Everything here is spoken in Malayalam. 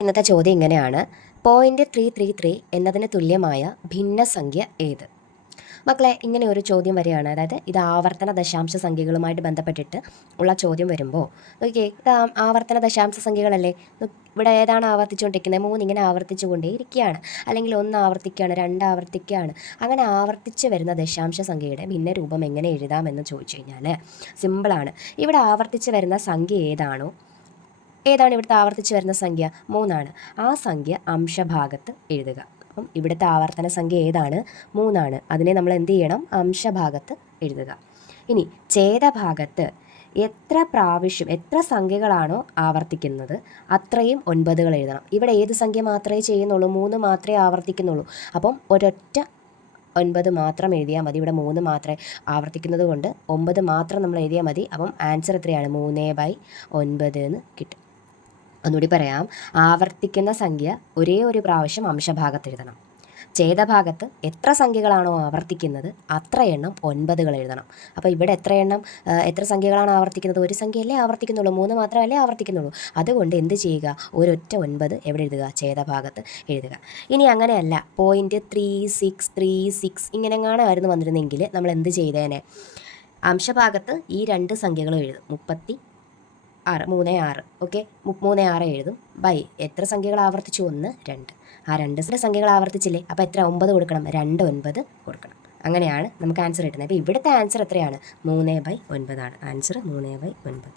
ഇന്നത്തെ ചോദ്യം ഇങ്ങനെയാണ്: 0.333 എന്നതിന് തുല്യമായ ഭിന്നസംഖ്യ ഏത്? മക്കളെ, ഇങ്ങനെ ഒരു ചോദ്യം വരികയാണ്. അതായത് ഇത് ആവർത്തന ദശാംശ സംഖ്യകളുമായിട്ട് ബന്ധപ്പെട്ടിട്ട് ഉള്ള ചോദ്യം വരുമ്പോൾ ഓക്കെ, ഇത് ആവർത്തന ദശാംശ സംഖ്യകളല്ലേ. ഇവിടെ ഏതാണ് ആവർത്തിച്ചുകൊണ്ടിരിക്കുന്നത്? 3 ഇങ്ങനെ ആവർത്തിച്ചു കൊണ്ടേ ഇരിക്കുകയാണ്. അല്ലെങ്കിൽ 1 ആവർത്തിക്കുകയാണ്, 2 ആവർത്തിക്കുകയാണ്. അങ്ങനെ ആവർത്തിച്ച് വരുന്ന ദശാംശ സംഖ്യയുടെ ഭിന്നരൂപം എങ്ങനെ എഴുതാമെന്ന് ചോദിച്ചു കഴിഞ്ഞാൽ സിമ്പിളാണ്. ഇവിടെ ആവർത്തിച്ച് വരുന്ന സംഖ്യ ഏതാണ് ഇവിടുത്തെ ആവർത്തിച്ച് വരുന്ന സംഖ്യ? 3 ആ സംഖ്യ അംശഭാഗത്ത് എഴുതുക. അപ്പം ഇവിടുത്തെ ആവർത്തന സംഖ്യ ഏതാണ്? 3 അതിനെ നമ്മൾ എന്ത് ചെയ്യണം? അംശഭാഗത്ത് എഴുതുക. ഇനി ഛേദഭാഗത്ത് എത്ര സംഖ്യകളാണോ ആവർത്തിക്കുന്നത് അത്രയും 9കൾ എഴുതണം. ഇവിടെ ഏത് സംഖ്യ മാത്രമേ ചെയ്യുന്നുള്ളൂ? 3 മാത്രമേ ആവർത്തിക്കുന്നുള്ളൂ. അപ്പം ഒരൊറ്റ 9 മാത്രം എഴുതിയാൽ മതി. ഇവിടെ 3 മാത്രമേ ആവർത്തിക്കുന്നത് കൊണ്ട് 9 മാത്രം നമ്മൾ എഴുതിയാൽ മതി. അപ്പം ആൻസർ എത്രയാണ്? 3/9 എന്ന് കിട്ടും. ഒന്നുകൂടി പറയാം: ആവർത്തിക്കുന്ന സംഖ്യ ഒരേ ഒരു പ്രാവശ്യം അംശഭാഗത്ത് എഴുതണം. ഛേദഭാഗത്ത് എത്ര സംഖ്യകളാണോ ആവർത്തിക്കുന്നത് അത്ര എണ്ണം 9കൾ എഴുതണം. അപ്പോൾ ഇവിടെ എത്ര സംഖ്യകളാണ് ആവർത്തിക്കുന്നത്? ഒരു സംഖ്യയല്ലേ ആവർത്തിക്കുന്നുള്ളൂ, 3 മാത്രമല്ലേ ആവർത്തിക്കുന്നുള്ളൂ. അതുകൊണ്ട് എന്ത് ചെയ്യുക? ഒരൊറ്റ 9 എവിടെ എഴുതുക? ഛേദഭാഗത്ത് എഴുതുക. ഇനി അങ്ങനെയല്ല, 0.3636 ഇങ്ങനെങ്ങാനായിരുന്നു വന്നിരുന്നെങ്കിൽ നമ്മൾ എന്ത് ചെയ്തേനെ? അംശഭാഗത്ത് ഈ 2 സംഖ്യകളും എഴുതും. 36 ഓക്കെ, 36 എഴുതും. ബൈ എത്ര സംഖ്യകൾ ആവർത്തിച്ചു? 1, 2. ആ 2 സംഖ്യകൾ ആവർത്തിച്ചില്ലേ? അപ്പോൾ എത്ര? 9 കൊടുക്കണം. 2 9 കൊടുക്കണം. അങ്ങനെയാണ് നമുക്ക് ആൻസർ കിട്ടുന്നത്. അപ്പോൾ ഇവിടുത്തെ ആൻസർ എത്രയാണ്? 3/9 ആണ്. ആൻസർ 3/9.